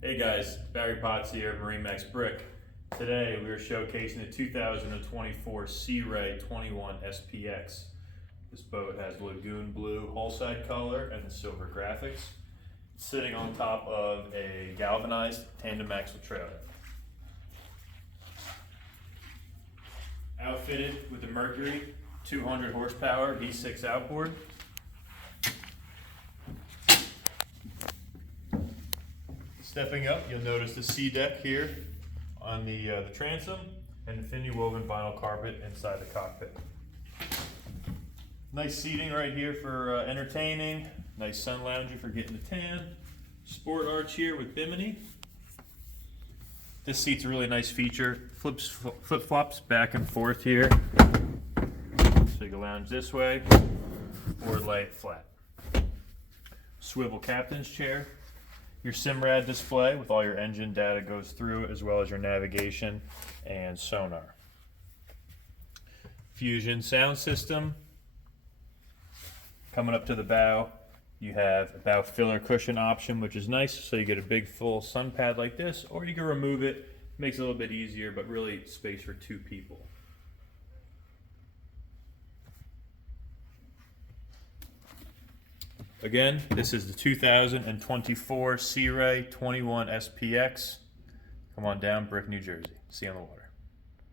Hey guys, Barry Potts here at MarineMax Brick. Today we are showcasing the 2024 Sea Ray 21 SPX. This boat has lagoon blue hull side color and the silver graphics. It's sitting on top of a galvanized tandem axle trailer. Outfitted with the Mercury 200 horsepower V6 outboard. Stepping up, you'll notice the sea deck here on the transom and the thinly woven vinyl carpet inside the cockpit. Nice seating right here for entertaining. Nice sun lounging for getting the tan. Sport arch here with bimini. This seat's a really nice feature. Flip-flops back and forth here. So you can lounge this way or lay it flat. Swivel captain's chair. Your SIMRAD display with all your engine data goes through, as well as your navigation and sonar. Fusion sound system. Coming up to the bow, you have a bow filler cushion option, which is nice, so you get a big full sun pad like this, or you can remove it. Makes it a little bit easier, but really space for two people. Again, this is the 2024 Sea Ray 21 SPX. Come on down, Brick, New Jersey. See you on the water.